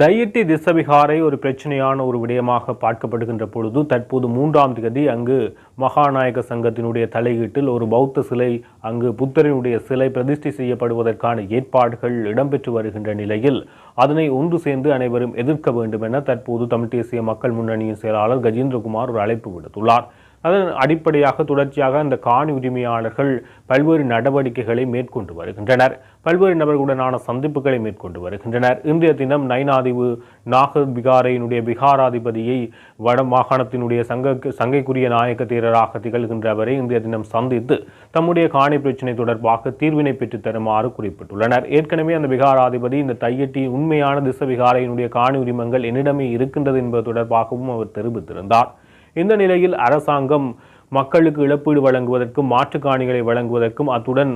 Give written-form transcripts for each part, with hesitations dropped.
தையிட்டி திஸ்ஸவிகாரை ஒரு பிரச்சனையான ஒரு விடயமாக பார்க்கப்படுகின்ற பொழுது தற்போது 3ஆம் தேதி அங்கு மகாநாயக சங்கத்தினுடைய தலையீட்டில் ஒரு பௌத்த சிலை அங்கு புத்தரினுடைய சிலை பிரதிஷ்டை செய்யப்படுவதற்கான ஏற்பாடுகள் இடம்பெற்று வருகின்ற நிலையில் அதனை ஒன்று சேர்ந்து அனைவரும் எதிர்க்க வேண்டும் என தற்போது தமிழ் தேசிய மக்கள் முன்னணியின் செயலாளர் கஜேந்திரகுமார் ஒரு அழைப்பு விடுத்துள்ளார். அதன் அடிப்படையாக தொடர்ச்சியாக அந்த காணி உரிமையாளர்கள் பல்வேறு நடவடிக்கைகளை மேற்கொண்டு வருகின்றனர். பல்வேறு நபர்களுடனான சந்திப்புகளை மேற்கொண்டு வருகின்றனர். இன்றைய தினம் நைனாதிவு நாகர் விகாரையினுடைய விகாராதிபதியை வட மாகாணத்தினுடைய சங்கைக்குரிய நாயக்க தேரராக திகழ்கின்றவரை இன்றைய தினம் சந்தித்து தம்முடைய காணி பிரச்சினை தொடர்பாக தீர்வினை பெற்றுத் தருமாறு குறிப்பிட்டுள்ளனர். ஏற்கனவே அந்த விகாராதிபதி இந்த தையட்டி உண்மையான திஸ்ஸ விகாரையினுடைய காணி உரிமங்கள் என்னிடமே இருக்கின்றது என்பது தொடர்பாகவும் அவர் தெரிவித்திருந்தார். இந்த நிலையில் அரசாங்கம் மக்களுக்கு இழப்பீடு வழங்குவதற்கும் மாற்றுக் காணிகளை வழங்குவதற்கும் அத்துடன்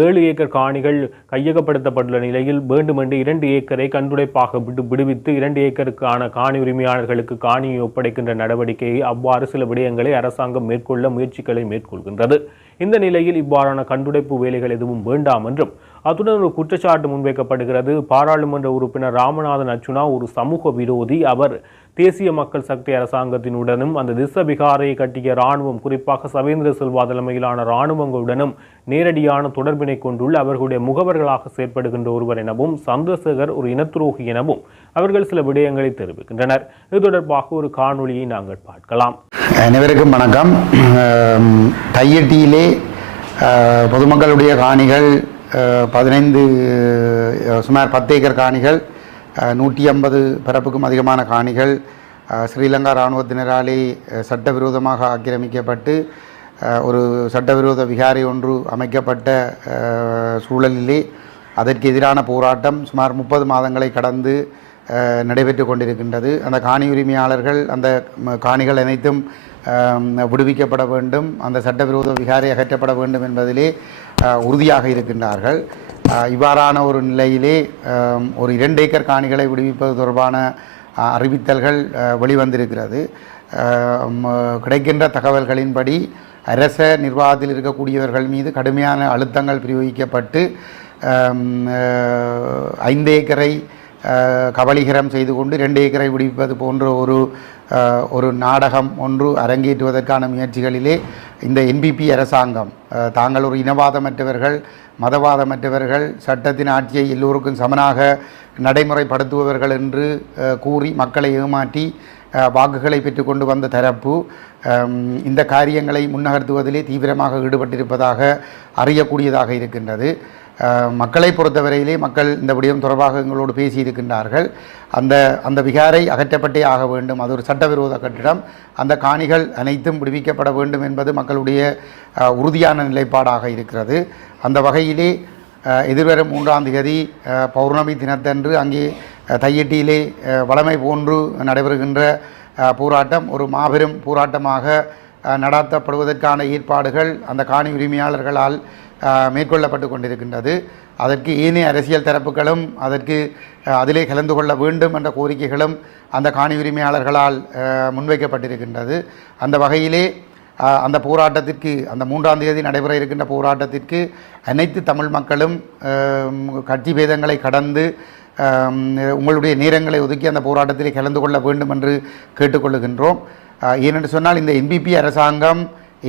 7 ஏக்கர் காணிகள் கையகப்படுத்தப்பட்டுள்ள நிலையில் வேண்டுமென்று 2 ஏக்கரை கண்டுடைப்பாக விடுவித்து 2 ஏக்கருக்கான காணி உரிமையாளர்களுக்கு காணியை ஒப்படைக்கின்ற நடவடிக்கையை அவ்வாறு சில விடயங்களை அரசாங்கம் மேற்கொள்ள முயற்சிகளை மேற்கொள்கின்றது. இந்த நிலையில் இவ்வாறான கண்டுடைப்பு வேலைகள் எதுவும் வேண்டாம் என்றும் அத்துடன் ஒரு குற்றச்சாட்டு முன்வைக்கப்படுகிறது. பாராளுமன்ற உறுப்பினர் ராமநாதன் அர்ச்சுனா ஒரு சமூக விரோதி. அவர் தேசிய மக்கள் சக்தி அரசாங்கத்தினுடனும் அந்த திஸ்ஸ விகாரையை கட்டிய இராணுவம் குறிப்பாக சவேந்திர சில்வா தலைமையிலான இராணுவங்களுடனும் நேரடியான தொடர்பினை கொண்டுள்ள அவர்களுடைய முகவர்களாக செயற்படுகின்ற ஒருவர் எனவும் சந்திரசேகர் ஒரு இனத்துரோகி எனவும் அவர்கள் சில விடயங்களை தெரிவிக்கின்றனர். இது தொடர்பாக ஒரு காணொளியை நாங்கள் பார்க்கலாம். அனைவருக்கும் வணக்கம். தையட்டியிலே பொதுமக்களுடைய காணிகள் 15 சுமார் 10 ஏக்கர் காணிகள் 150 பரப்புக்கும் அதிகமான காணிகள் ஸ்ரீலங்கா இராணுவத்தினராலே சட்டவிரோதமாக ஆக்கிரமிக்கப்பட்டு ஒரு சட்டவிரோத விகாரை ஒன்று அமைக்கப்பட்ட சூழலிலே அதற்கு எதிரான போராட்டம் சுமார் 30 மாதங்களை கடந்து நடைபெற்று கொண்டிருக்கின்றது. அந்த காணி உரிமையாளர்கள் அந்த காணிகள் அனைத்தும் விடுவிக்கப்பட வேண்டும், அந்த சட்டவிரோத விகாரை அகற்றப்பட வேண்டும் என்பதிலே உறுதியாக இருக்கின்றார்கள். இவ்வாறான ஒரு நிலையிலே ஒரு 2 ஏக்கர் காணிகளை விடுவிப்பது தொடர்பான அறிவித்தல்கள் வெளிவந்திருக்கிறது. கிடைக்கின்ற தகவல்களின்படி அரச நிர்வாகத்தில் இருக்கக்கூடியவர்கள் மீது கடுமையான அழுத்தங்கள் பிரயோகிக்கப்பட்டு 5 ஏக்கரை கபலீகரம் செய்து கொண்டு 2 ஏக்கரை விடுவிப்பது போன்ற ஒரு நாடகம் ஒன்று அரங்கேற்றுவதற்கான முயற்சிகளிலே இந்த என்பிபி அரசாங்கம் தாங்கள் ஒரு இனவாதமற்றவர்கள், மதவாதமற்றவர்கள், சட்டத்தின் ஆட்சியை எல்லோருக்கும் சமனாக நடைமுறைப்படுத்துபவர்கள் என்று கூறி மக்களை ஏமாற்றி வாக்குகளை பெற்றுக்கொண்டு வந்த தரப்பு இந்த காரியங்களை முன்னகர்த்துவதிலே தீவிரமாக ஈடுபட்டிருப்பதாக அறியக்கூடியதாக இருக்கின்றது. மக்களை பொறுத்தவரையிலே மக்கள் இந்த விடயம் தொடர்பாக எங்களோடு பேசியிருக்கின்றார்கள். அந்த விகாரை அகற்றப்பட்டே ஆக வேண்டும், அது ஒரு சட்டவிரோத கட்டிடம், அந்த காணிகள் அனைத்தும் விடுவிக்கப்பட வேண்டும் என்பது மக்களுடைய உறுதியான நிலைப்பாடாக இருக்கிறது. அந்த வகையிலே எதிர்வரும் 3ஆம் தேதி பௌர்ணமி தினத்தன்று அங்கே தையட்டியிலே வளமை போன்று நடைபெறுகின்ற போராட்டம் ஒரு மாபெரும் போராட்டமாக நடத்தப்படுவதற்கான ஏற்பாடுகள் அந்த காணி உரிமையாளர்களால் மேற்கொள்ளப்பட்டு கொண்டிருக்கின்றது. அதற்கு ஏனைய அரசியல் தரப்புகளும் அதிலே கலந்து கொள்ள வேண்டும் என்ற கோரிக்கைகளும் அந்த காணி உரிமையாளர்களால் முன்வைக்கப்பட்டிருக்கின்றது. அந்த வகையிலே அந்த போராட்டத்திற்கு அந்த 3ஆம் தேதி நடைபெற இருக்கின்ற போராட்டத்திற்கு அனைத்து தமிழ் மக்களும் கட்சி பேதங்களை கடந்து உங்களுடைய நேரங்களை ஒதுக்கி அந்த போராட்டத்திலே கலந்து கொள்ள வேண்டும் என்று கேட்டுக்கொள்ளுகின்றோம். ஏனென்று சொன்னால் இந்த என்பிபி அரசாங்கம்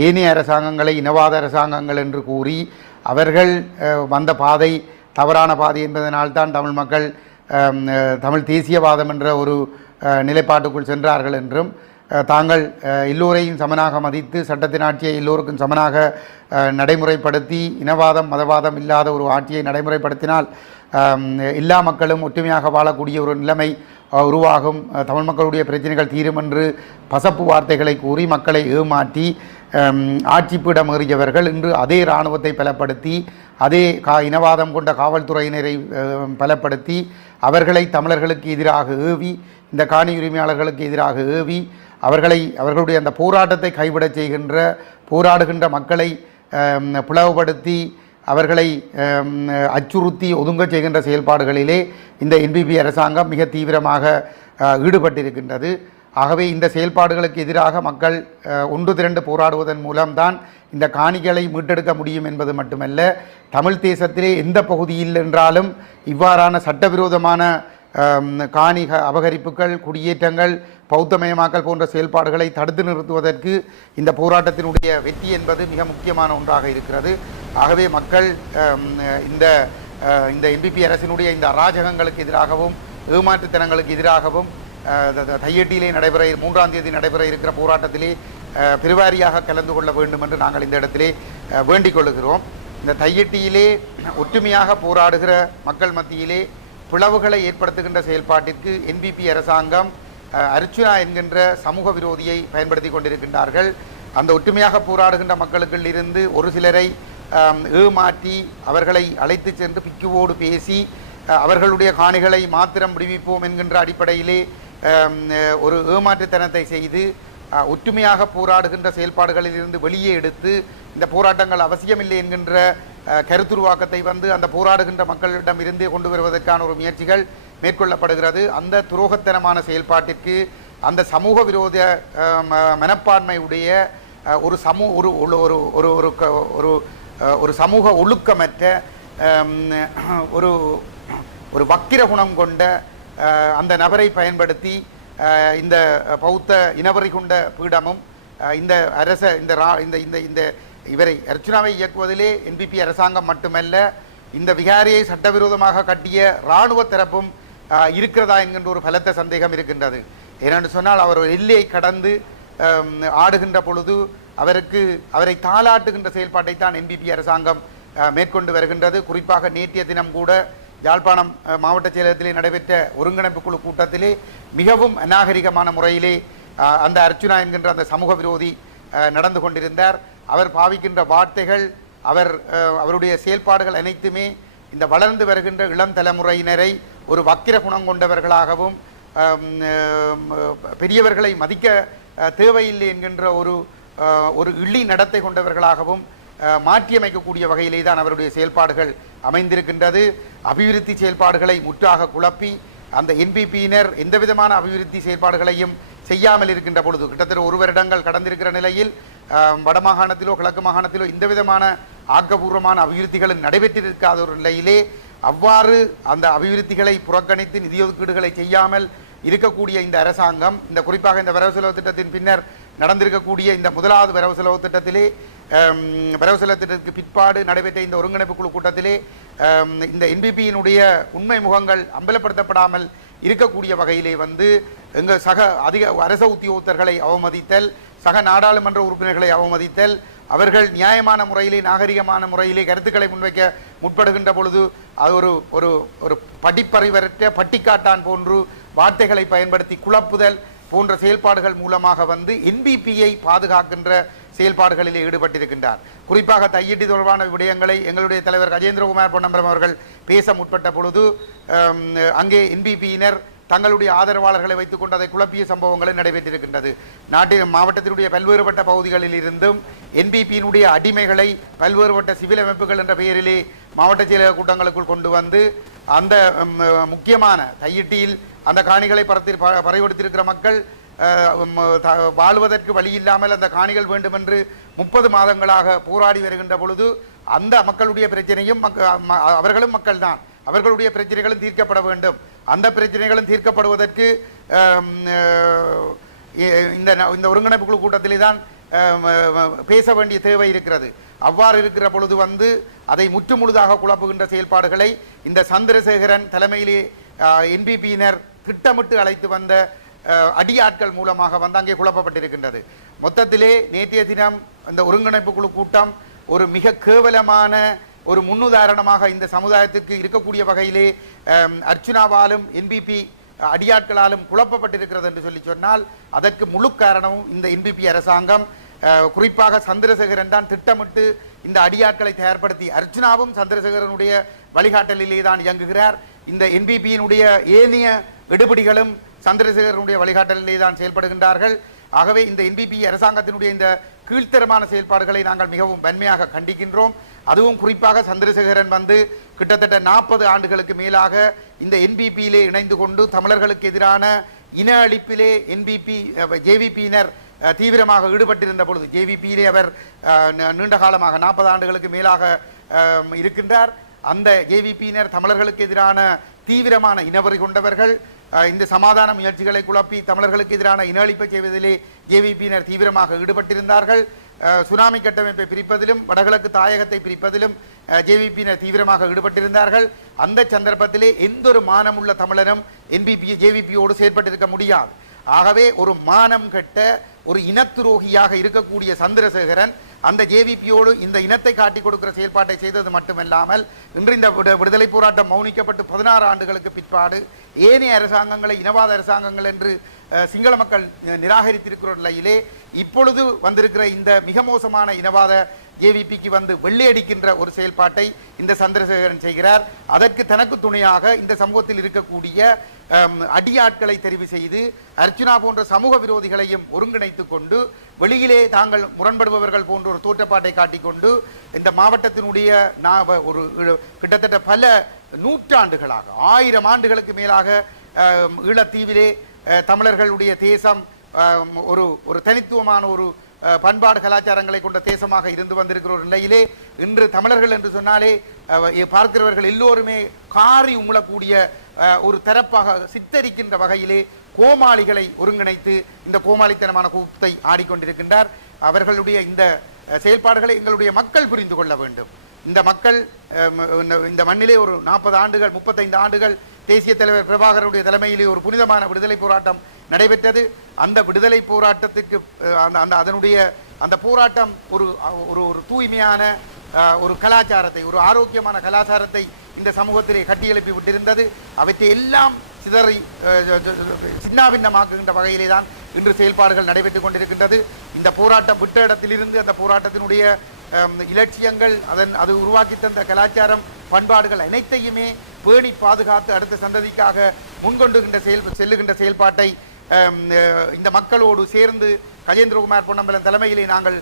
ஏனைய அரசாங்கங்களை இனவாத அரசாங்கங்கள் என்று கூறி அவர்கள் வந்த பாதை தவறான பாதை என்பதனால்தான் தமிழ் மக்கள் தமிழ் தேசியவாதம் என்ற ஒரு நிலைப்பாட்டுக்குள் சென்றார்கள் என்றும் தாங்கள் எல்லோரையும் சமனாக மதித்து சட்டத்தின் ஆட்சியை எல்லோருக்கும் சமனாக நடைமுறைப்படுத்தி இனவாதம் மதவாதம் இல்லாத ஒரு ஆட்சியை நடைமுறைப்படுத்தினால் எல்லா மக்களும் ஒற்றுமையாக வாழக்கூடிய ஒரு நிலைமை உருவாகும், தமிழ் மக்களுடைய பிரச்சனைகள் தீரும் என்று பசப்பு வார்த்தைகளை கூறி மக்களை ஏமாற்றி ஆட்சிப்பீடம் ஏறியவர்கள் இன்று அதே இராணுவத்தை பலப்படுத்தி அதே இனவாதம் கொண்ட காவல்துறையினரை பலப்படுத்தி அவர்களை தமிழர்களுக்கு எதிராக ஏவி இந்த காணி உரிமையாளர்களுக்கு எதிராக ஏவி அவர்களுடைய அந்த போராட்டத்தை கைவிடச் செய்கின்ற போராடுகின்ற மக்களை பிளவுபடுத்தி அவர்களை அச்சுறுத்தி ஒதுங்கச் செய்கின்ற செயல்பாடுகளிலே இந்த என்பிபி அரசாங்கம் மிக தீவிரமாக ஈடுபட்டிருக்கின்றது. ஆகவே இந்த செயல்பாடுகளுக்கு எதிராக மக்கள் ஒன்று திரண்டு போராடுவதன் மூலம்தான் இந்த காணிகளை மீட்டெடுக்க முடியும் என்பது மட்டுமல்ல, தமிழ் தேசத்திலே எந்த பகுதியில் என்றாலும் இவ்வாறான சட்டவிரோதமான காணி அபகரிப்புகள், குடியேற்றங்கள், பௌத்தமயமாக்கல் போன்ற செயல்பாடுகளை தடுத்து நிறுத்துவதற்கு இந்த போராட்டத்தினுடைய வெற்றி என்பது மிக முக்கியமான ஒன்றாக இருக்கிறது. ஆகவே மக்கள் இந்த இந்த என்பிபி அரசினுடைய இந்த அராஜகங்களுக்கு எதிராகவும் ஏமாற்றுத்தனங்களுக்கு எதிராகவும் தையட்டியிலே நடைபெற 3ஆம் தேதி நடைபெற இருக்கிற போராட்டத்திலே பெருவாரியாக கலந்து கொள்ள வேண்டும் என்று நாங்கள் இந்த இடத்திலே வேண்டிக் கொள்கிறோம். இந்த தையட்டியிலே ஒற்றுமையாக போராடுகிற மக்கள் மத்தியிலே பிளவுகளை ஏற்படுத்துகின்ற செயல்பாட்டிற்கு என்பிபி அரசாங்கம் அர்ச்சுனா என்கின்ற சமூக விரோதியை பயன்படுத்தி கொண்டிருக்கின்றார்கள். அந்த ஒற்றுமையாக போராடுகின்ற மக்களுக்குள் இருந்து ஒரு சிலரை ஏமாற்றி அவர்களை அழைத்து சென்று பிக்குவோடு பேசி அவர்களுடைய காணிகளை மாத்திரம் விடுவிப்போம் என்கின்ற அடிப்படையிலே ஒரு ஏமாற்றுத்தனத்தை செய்து ஒற்றுமையாக போராடுகின்ற செயல்பாடுகளில் இருந்து வெளியே எடுத்து இந்த போராட்டங்கள் அவசியமில்லை என்கின்ற கருத்துருவாக்கத்தை அந்த போராடுகின்ற மக்களிடம் இருந்தே கொண்டு வருவதற்கான ஒரு முயற்சிகள் மேற்கொள்ளப்படுகிறது. அந்த துரோகத்தனமான செயல்பாட்டிற்கு அந்த சமூக விரோத மனப்பான்மையுடைய ஒரு ஒரு சமூக ஒழுக்கமற்ற ஒரு வக்கிர குணம் கொண்ட அந்த நபரை பயன்படுத்தி இந்த பௌத்த இனவரி கொண்ட பீடமும் இந்த அரச இந்த இவரை அர்ச்சுனாவை இயக்குவதிலே என்பிபி அரசாங்கம் மட்டுமல்ல, இந்த விகாரியை சட்டவிரோதமாக கட்டிய இராணுவ தரப்பும் இருக்கிறதா என்கின்ற ஒரு பலத்த சந்தேகம் இருக்கின்றது. ஏனென்று சொன்னால் அவர் ஒரு எல்லையை கடந்து ஆடுகின்ற பொழுது அவரை தாளாட்டுகின்ற செயல்பாட்டை தான் என்பிபி அரசாங்கம் மேற்கொண்டு வருகின்றது. குறிப்பாக நேற்றைய தினம் கூட யாழ்ப்பாணம் மாவட்ட செயலகத்திலே நடைபெற்ற ஒருங்கிணைப்பு குழு கூட்டத்திலே மிகவும் அநாகரிகமான முறையிலே அந்த அர்ச்சுனா என்கின்ற அந்த சமூக விரோதி நடந்து கொண்டிருந்தார். அவர் பாவிக்கின்ற வார்த்தைகள், அவருடைய செயல்பாடுகள் அனைத்துமே இந்த வளர்ந்து வருகின்ற இளம் தலைமுறையினரை ஒரு வக்கிர குணம் கொண்டவர்களாகவும் பெரியவர்களை மதிக்க தேவையில்லை என்கின்ற ஒரு இழி நடத்தை கொண்டவர்களாகவும் மாற்றியமைக்கக்கூடிய வகையிலே தான் அவருடைய செயல்பாடுகள் அமைந்திருக்கின்றது. அபிவிருத்தி செயல்பாடுகளை முற்றாக குழப்பி அந்த என்பிபியினர் எந்த விதமான அபிவிருத்தி செயல்பாடுகளையும் செய்யாமல் இருக்கின்ற பொழுது கிட்டத்தட்ட 1 வருடங்கள் கடந்திருக்கிற நிலையில் வடமாகாணத்திலோ கிழக்கு மாகாணத்திலோ இந்த விதமான ஆக்கப்பூர்வமான அபிவிருத்திகளும் நடைபெற்றிருக்காத ஒரு நிலையிலே அவ்வாறு அந்த அபிவிருத்திகளை புறக்கணித்து நிதி ஒதுக்கீடுகளை செய்யாமல் இருக்கக்கூடிய இந்த அரசாங்கம் குறிப்பாக இந்த வரவு செலவு திட்டத்தின் பின்னர் நடந்திருக்கக்கூடிய இந்த முதலாவது வரவு செலவு திட்டத்திலே வரவு செலவு திட்டத்திற்கு பிற்பாடு நடைபெற்ற இந்த ஒருங்கிணைப்பு குழு கூட்டத்திலே இந்த என்பிபியினுடைய உண்மை முகங்கள் அம்பலப்படுத்தப்படாமல் இருக்கக்கூடிய வகையிலே எங்கள் சக அரச உத்தியோகத்தர்களை அவமதித்தல், சக நாடாளுமன்ற உறுப்பினர்களை அவமதித்தல், அவர்கள் நியாயமான முறையிலே நாகரிகமான முறையிலே கருத்துக்களை முன்வைக்க முற்படுகின்ற பொழுது அது ஒரு படிப்பறிவற்ற பட்டிக்காட்டான் போன்று வார்த்தைகளை பயன்படுத்தி குழப்புதல் போன்ற செயல்பாடுகள் மூலமாக என்பிபியை பாதுகாக்கின்ற செயல்பாடுகளிலே ஈடுபட்டிருக்கின்றார். குறிப்பாக தையட்டி தொடர்பான விடயங்களை எங்களுடைய தலைவர் கஜேந்திரகுமார் பொன்னம்பலம் அவர்கள் பேச முற்பட்ட பொழுது அங்கே என்பிபியினர் தங்களுடைய ஆதரவாளர்களை வைத்துக் கொண்டு அதை குழப்பிய சம்பவங்களை நடைபெற்றிருக்கின்றது. நாட்டின் மாவட்டத்தினுடைய பல்வேறுபட்ட பகுதிகளில் இருந்தும் என்பிபியினுடைய அடிமைகளை பல்வேறுபட்ட சிவில் அமைப்புகள் என்ற பெயரிலே மாவட்ட செயலக கூட்டங்களுக்குள் கொண்டு அந்த முக்கியமான தையிட்டியில் அந்த காணிகளை பறையொடுத்திருக்கிற மக்கள் வாழ்வதற்கு வழி இல்லாமல் அந்த காணிகள் வேண்டும் என்று 30 மாதங்களாக போராடி வருகின்ற பொழுது அந்த மக்களுடைய பிரச்சனையும் அவர்களும் மக்கள் தான், அவர்களுடைய பிரச்சனைகளும் தீர்க்கப்பட வேண்டும். அந்த பிரச்சனைகளும் தீர்க்கப்படுவதற்கு இந்த ஒருங்கிணைப்பு குழு கூட்டத்திலே தான் பேச வேண்டிய தேவை இருக்கிறது. அவ்வாறு இருக்கிற பொழுது அதை முற்றுமுழுதாக குழப்புகின்ற செயல்பாடுகளை இந்த சந்திரசேகரன் தலைமையிலே என்பிபியினர் திட்டமிட்டு அழைத்து வந்த அடியாட்கள் மூலமாக அங்கே குழப்பப்பட்டிருக்கின்றது. மொத்தத்திலே நேற்றைய தினம் இந்த ஒருங்கிணைப்பு குழு கூட்டம் ஒரு மிக கேவலமான ஒரு முன்னுதாரணமாக இந்த சமுதாயத்திற்கு இருக்கக்கூடிய வகையிலே அர்ச்சுனாவாலும் என்பிபி அடியாட்களாலும் குழப்பப்பட்டிருக்கிறது என்று சொன்னால் அதற்கு முழு காரணமும் இந்த என்பிபி அரசாங்கம், குறிப்பாக சந்திரசேகரன் தான் திட்டமிட்டு இந்த அடியாட்களை தயார்படுத்தி, அர்ச்சுனாவும் சந்திரசேகரனுடைய வழிகாட்டலிலே தான் இயங்குகிறார். இந்த என்பிபியினுடைய ஏனைய எடுபடிகளும் சந்திரசேகரனுடைய வழிகாட்டலிலே தான் செயல்படுகின்றார்கள். ஆகவே இந்த என்பிபி அரசாங்கத்தினுடைய இந்த கீழ்த்தரமான செயல்பாடுகளை நாங்கள் மிகவும் வன்மையாக கண்டிக்கின்றோம். அதுவும் குறிப்பாக சந்திரசேகரன் கிட்டத்தட்ட 40 ஆண்டுகளுக்கு மேலாக இந்த என்பிபியிலே இணைந்து கொண்டு தமிழர்களுக்கு எதிரான இன அழிப்பிலே ஜேவிபியினர் தீவிரமாக ஈடுபட்டிருந்த பொழுது ஜேவிபியிலே அவர் நீண்ட காலமாக 40 ஆண்டுகளுக்கு மேலாக இருக்கின்றார். அந்த ஜேவிபியினர் தமிழர்களுக்கு எதிரான தீவிரமான இனவரி கொண்டவர்கள். இந்த சமாதான முயற்சிகளை குழப்பி தமிழர்களுக்கு எதிரான இனஅழிப்பை செய்வதிலே ஜேவிபியினர் தீவிரமாக ஈடுபட்டிருந்தார்கள். சுனாமி கட்டமைப்பை பிரிப்பதிலும் வடகிழக்கு தாயகத்தை பிரிப்பதிலும் ஜேவிபியினர் தீவிரமாக ஈடுபட்டிருந்தார்கள். அந்த சந்தர்ப்பத்திலே எந்த ஒரு மானமுள்ள தமிழனும் ஜேவிபியோடு செயற்பட்டிருக்க முடியாது. ஆகவே ஒரு மானம் கெட்ட ஒரு இனத்துரோகியாக இருக்கக்கூடிய சந்திரசேகரன் அந்த ஜேவிபியோடு இந்த இனத்தை காட்டிக் கொடுக்கிற செயல்பாட்டை செய்தது மட்டுமல்லாமல் இன்று இந்த விடுதலை போராட்டம் மௌனிக்கப்பட்டு 16 ஆண்டுகளுக்கு பிற்பாடு ஏனைய அரசாங்கங்களை இனவாத அரசாங்கங்கள் என்று சிங்கள மக்கள் நிராகரித்திருக்கிற நிலையிலே இப்பொழுது வந்திருக்கிற இந்த மிக மோசமான இனவாத ஜேவிபிக்கு வந்து வெள்ளையடிக்கின்ற ஒரு செயல்பாட்டை இந்த சந்திரசேகரன் செய்கிறார். அதற்கு தனக்கு துணையாக இந்த சமூகத்தில் இருக்கக்கூடிய அடியாட்களை தெரிவு செய்து அர்ச்சுனா போன்ற சமூக விரோதிகளையும் ஒருங்கிணைத்துக் கொண்டு வெளியிலே தாங்கள் முரண்படுபவர்கள் போன்ற ஒரு தோற்றப்பாட்டை காட்டிக்கொண்டு இந்த மாவட்டத்தினுடைய ஒரு கிட்டத்தட்ட பல நூற்றாண்டுகளாக 1000 ஆண்டுகளுக்கு மேலாக ஈழத்தீவிலே தமிழர்களுடைய தேசம் ஒரு தனித்துவமான ஒரு பண்பாடு கலாச்சாரங்களை கொண்ட தேசமாக இருந்து வந்திருக்கிற ஒரு நிலையிலே இன்று தமிழர்கள் என்று சொன்னாலே பார்க்கிறவர்கள் எல்லோருமே காரி உங்களக்கூடிய ஒரு தரப்பாக சித்தரிக்கின்ற வகையிலே கோமாளிகளை ஒருங்கிணைத்து இந்த கோமாளித்தனமான கூத்தை ஆடிக்கொண்டிருக்கின்றார். அவர்களுடைய இந்த செயல்பாடுகளை எங்களுடைய மக்கள் புரிந்து கொள்ள வேண்டும். இந்த மக்கள் இந்த மண்ணிலே ஒரு 40 ஆண்டுகள் 35 ஆண்டுகள் தேசிய தலைவர் பிரபாகருடைய தலைமையிலே ஒரு புனிதமான விடுதலை போராட்டம் நடைபெற்றது. அந்த விடுதலை போராட்டத்துக்கு அதனுடைய அந்த போராட்டம் ஒரு தூய்மையான ஒரு கலாச்சாரத்தை ஒரு ஆரோக்கியமான கலாச்சாரத்தை இந்த சமூகத்திலே கட்டியெழுப்பி விட்டிருந்தது. அவற்றை எல்லாம் சிதறி சின்னாபின்னமாக்குகின்ற வகையிலே தான் இன்று செயல்பாடுகள் நடைபெற்றுக் கொண்டிருக்கின்றது. இந்த போராட்டம் விட்ட இடத்திலிருந்து அந்த போராட்டத்தினுடைய இலட்சியங்கள் அது உருவாக்கி தந்த கலாச்சாரம் பண்பாடுகள் அனைத்தையுமே பேணி பாதுகாத்து அடுத்த சந்ததிக்காக முன்கொண்டுகின்ற செல்லுகின்ற செயல்பாட்டை இந்த மக்களோடு சேர்ந்து கஜேந்திரகுமார் பொன்னம்பலம் தலைமையிலே நாங்கள்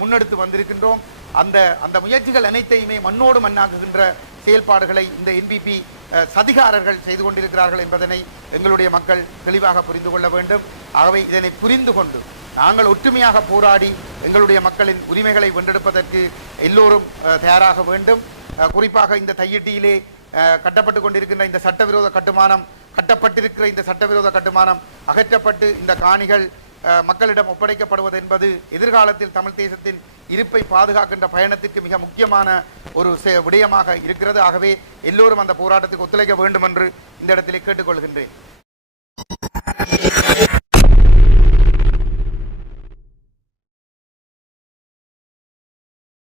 முன்னெடுத்து வந்திருக்கின்றோம். அந்த முயற்சிகள் அனைத்தையுமே மண்ணோடு மண்ணாக்குகின்ற செயல்பாடுகளை இந்த என்பிபி சதிகாரர்கள் செய்து கொண்டிருக்கிறார்கள் என்பதனை எங்களுடைய மக்கள் தெளிவாக புரிந்து கொள்ள வேண்டும். ஆகவே இதனை புரிந்து கொண்டு நாங்கள் ஒற்றுமையாக போராடி எங்களுடைய மக்களின் உரிமைகளை வென்றெடுப்பதற்கு எல்லோரும் தயாராக வேண்டும். குறிப்பாக இந்த தையிட்டியிலே கட்டப்பட்டு கொண்டிருக்கின்ற இந்த சட்டவிரோத கட்டுமானம் கட்டப்பட்டிருக்கிற இந்த சட்டவிரோத கட்டுமானம் அகற்றப்பட்டு இந்த காணிகள் மக்களிடம் ஒப்படைக்கப்படுவது என்பது எதிர்காலத்தில் தமிழ் தேசத்தின் இருப்பை பாதுகாக்கின்ற பயணத்திற்கு மிக முக்கியமான ஒரு விடயமாக இருக்கிறது. ஆகவே எல்லோரும் அந்த போராட்டத்துக்கு ஒத்துழைக்க வேண்டும் என்று இந்த இடத்திலே கேட்டுக்கொள்கின்றேன்.